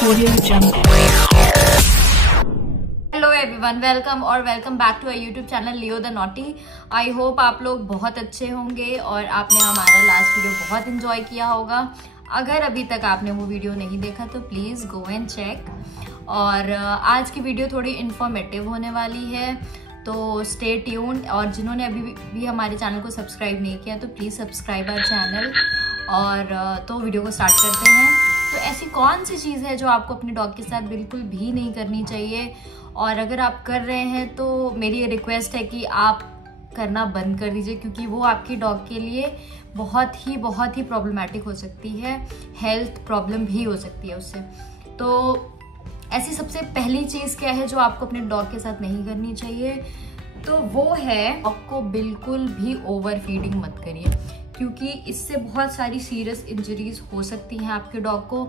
Hello everyone, welcome back to our YouTube channel Leo the naughty. I hope आप लोग बहुत अच्छे होंगे और आपने हमारा लास्ट वीडियो बहुत एंजॉय किया होगा। अगर अभी तक आपने वो वीडियो नहीं देखा तो प्लीज़ गो एंड चेक। और आज की वीडियो थोड़ी इन्फॉर्मेटिव होने वाली है, तो स्टे ट्यून्ड। और जिन्होंने अभी भी हमारे चैनल को सब्सक्राइब नहीं किया तो प्लीज़ सब्सक्राइब आवर चैनल। और तो वीडियो को स्टार्ट करते हैं। तो ऐसी कौन सी चीज़ है जो आपको अपने डॉग के साथ बिल्कुल भी नहीं करनी चाहिए, और अगर आप कर रहे हैं तो मेरी रिक्वेस्ट है कि आप करना बंद कर दीजिए, क्योंकि वो आपके डॉग के लिए बहुत ही प्रॉब्लमेटिक हो सकती है। हेल्थ प्रॉब्लम भी हो सकती है उससे। तो ऐसी सबसे पहली चीज़ क्या है जो आपको अपने डॉग के साथ नहीं करनी चाहिए, तो वो है आपको बिल्कुल भी ओवर फीडिंग मत करिए, क्योंकि इससे बहुत सारी सीरियस इंजरीज हो सकती हैं आपके डॉग को।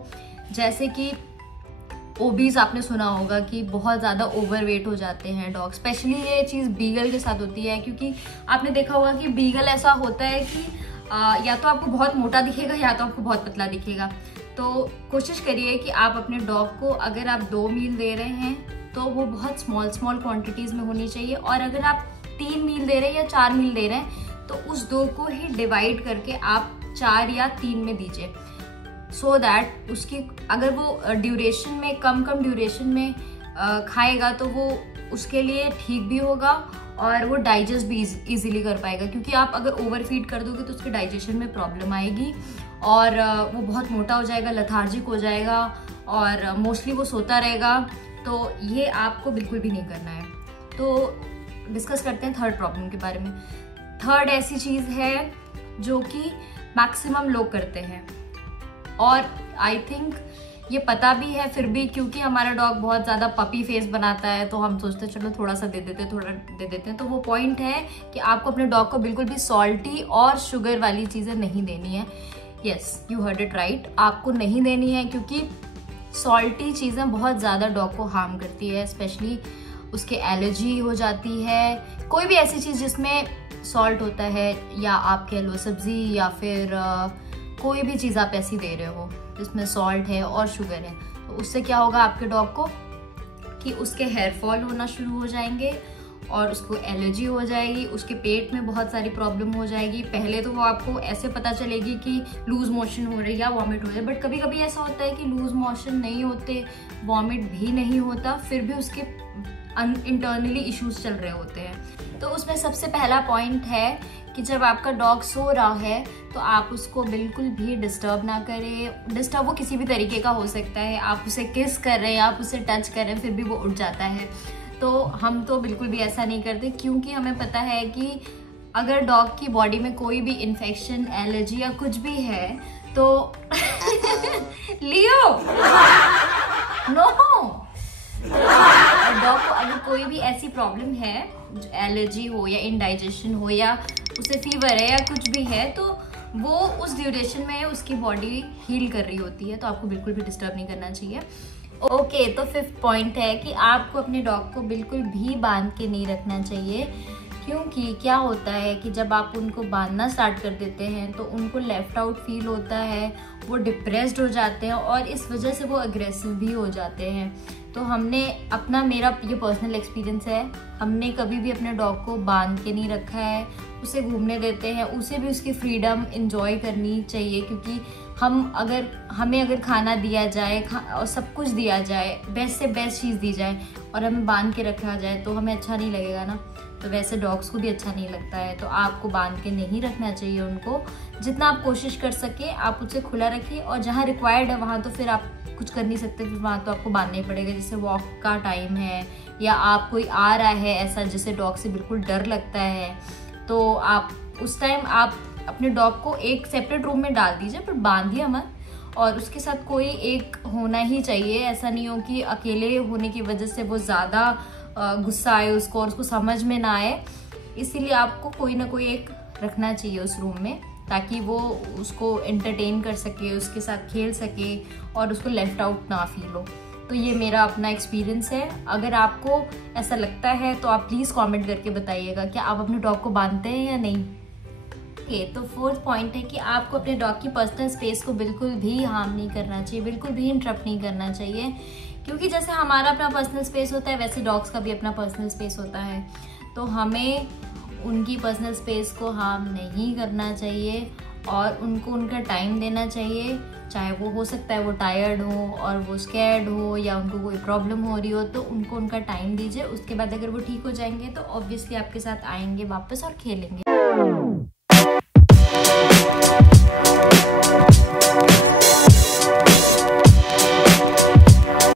जैसे कि ओबीज आपने सुना होगा कि बहुत ज़्यादा ओवरवेट हो जाते हैं डॉग। स्पेशली ये चीज़ बीगल के साथ होती है, क्योंकि आपने देखा होगा कि बीगल ऐसा होता है कि या तो आपको बहुत मोटा दिखेगा या तो आपको बहुत पतला दिखेगा। तो कोशिश करिए कि आप अपने डॉग को, अगर आप 2 मील दे रहे हैं तो वो बहुत स्मॉल क्वांटिटीज़ में होनी चाहिए, और अगर आप 3 मील दे रहे हैं या 4 मील दे रहे हैं तो उस 2 को ही डिवाइड करके आप 4 या 3 में दीजिए, सो दैट उसकी अगर वो ड्यूरेशन में कम ड्यूरेशन में खाएगा तो वो उसके लिए ठीक भी होगा और वो डाइजेस्ट भी इजीली कर पाएगा। क्योंकि आप अगर ओवर फीड कर दोगे तो उसके डाइजेशन में प्रॉब्लम आएगी और वो बहुत मोटा हो जाएगा, लथार्जिक हो जाएगा और मोस्टली वो सोता रहेगा। तो ये आपको बिल्कुल भी नहीं करना है। तो डिस्कस करते हैं थर्ड प्रॉब्लम के बारे में। थर्ड ऐसी चीज़ है जो कि मैक्सिमम लोग करते हैं, और आई थिंक ये पता भी है, फिर भी क्योंकि हमारा डॉग बहुत ज़्यादा पपी फेस बनाता है तो हम सोचते हैं चलो थोड़ा सा दे देते हैं। तो वो पॉइंट है कि आपको अपने डॉग को बिल्कुल भी सॉल्टी और शुगर वाली चीज़ें नहीं देनी है। Yes, you heard it right, आपको नहीं देनी है, क्योंकि सॉल्टी चीज़ें बहुत ज़्यादा डॉग को हार्म करती है। स्पेशली उसके एलर्जी हो जाती है। कोई भी ऐसी चीज़ जिसमें सॉल्ट होता है, या आप कह लो सब्जी, या फिर कोई भी चीज़ आप ऐसी दे रहे हो जिसमें सॉल्ट है और शुगर है, तो उससे क्या होगा आपके डॉग को कि उसके हेयर फॉल होना शुरू हो जाएंगे और उसको एलर्जी हो जाएगी, उसके पेट में बहुत सारी प्रॉब्लम हो जाएगी। पहले तो वो आपको ऐसे पता चलेगी कि लूज मोशन हो रही है या वॉमिट हो रही है, बट कभी कभी ऐसा होता है कि लूज मोशन नहीं होते, वॉमिट भी नहीं होता, फिर भी उसके इंटरनली इश्यूज चल रहे होते हैं। तो उसमें सबसे पहला पॉइंट है कि जब आपका डॉग सो रहा है तो आप उसको बिल्कुल भी डिस्टर्ब ना करें। डिस्टर्ब वो किसी भी तरीके का हो सकता है, आप उसे किस कर रहे हैं, आप उसे टच कर रहे हैं, फिर भी वो उठ जाता है। तो हम तो बिल्कुल भी ऐसा नहीं करते, क्योंकि हमें पता है कि अगर डॉग की बॉडी में कोई भी इन्फेक्शन, एलर्जी या कुछ भी है तो लियो नो, डॉग को अगर कोई भी ऐसी प्रॉब्लम है, एलर्जी हो या इंडाइजेशन हो या उसे फीवर है या कुछ भी है, तो वो उस ड्यूरेशन में उसकी बॉडी हील कर रही होती है, तो आपको बिल्कुल भी डिस्टर्ब नहीं करना चाहिए। ओके, तो 5th पॉइंट है कि आपको अपने डॉग को बिल्कुल भी बांध के नहीं रखना चाहिए, क्योंकि क्या होता है कि जब आप उनको बांधना स्टार्ट कर देते हैं तो उनको लेफ्ट आउट फील होता है, वो डिप्रेस्ड हो जाते हैं और इस वजह से वो अग्रेसिव भी हो जाते हैं। तो मेरा ये पर्सनल एक्सपीरियंस है, हमने कभी भी अपने डॉग को बांध के नहीं रखा है, उसे घूमने देते हैं, उसे भी उसकी फ्रीडम एंजॉय करनी चाहिए। क्योंकि हमें अगर खाना दिया जाए और सब कुछ दिया जाए, बेस्ट से बेस्ट चीज़ दी जाए, और हमें बांध के रखा जाए तो हमें अच्छा नहीं लगेगा ना। तो वैसे डॉग्स को भी अच्छा नहीं लगता है, तो आपको बांध के नहीं रखना चाहिए उनको। जितना आप कोशिश कर सके आप उसे खुला रखिए, और जहाँ रिक्वायर्ड है वहाँ तो फिर आप कुछ कर नहीं सकते, फिर वहाँ तो आपको बांधना ही पड़ेगा। जैसे वॉक का टाइम है या आप कोई आ रहा है ऐसा जिसे डॉग से बिल्कुल डर लगता है, तो आप उस टाइम आप अपने डॉग को एक सेपरेट रूम में डाल दीजिए, पर बांधिए मत। और उसके साथ कोई एक होना ही चाहिए, ऐसा नहीं हो कि अकेले होने की वजह से वो ज़्यादा गुस्सा आए उसको और उसको समझ में ना आए। इसीलिए आपको कोई ना कोई एक रखना चाहिए उस रूम में, ताकि वो उसको एंटरटेन कर सके, उसके साथ खेल सके और उसको लेफ्ट आउट ना फील हो। तो ये मेरा अपना एक्सपीरियंस है। अगर आपको ऐसा लगता है तो आप प्लीज़ कमेंट करके बताइएगा, क्या आप अपने डॉग को बांधते हैं या नहीं। ओके, तो फोर्थ पॉइंट है कि आपको अपने डॉग की पर्सनल स्पेस को बिल्कुल भी हार्म नहीं करना चाहिए, बिल्कुल भी इंटरप्ट नहीं करना चाहिए, क्योंकि जैसे हमारा अपना पर्सनल स्पेस होता है वैसे डॉग्स का भी अपना पर्सनल स्पेस होता है। तो हमें उनकी पर्सनल स्पेस को हार्म नहीं करना चाहिए और उनको उनका टाइम देना चाहिए। चाहे वो हो सकता है वो टायर्ड हो और वो स्कैर्ड हो या उनको कोई प्रॉब्लम हो रही हो, तो उनको उनका टाइम दीजिए। उसके बाद अगर वो ठीक हो जाएंगे तो ऑब्वियसली आपके साथ आएंगे वापस और खेलेंगे।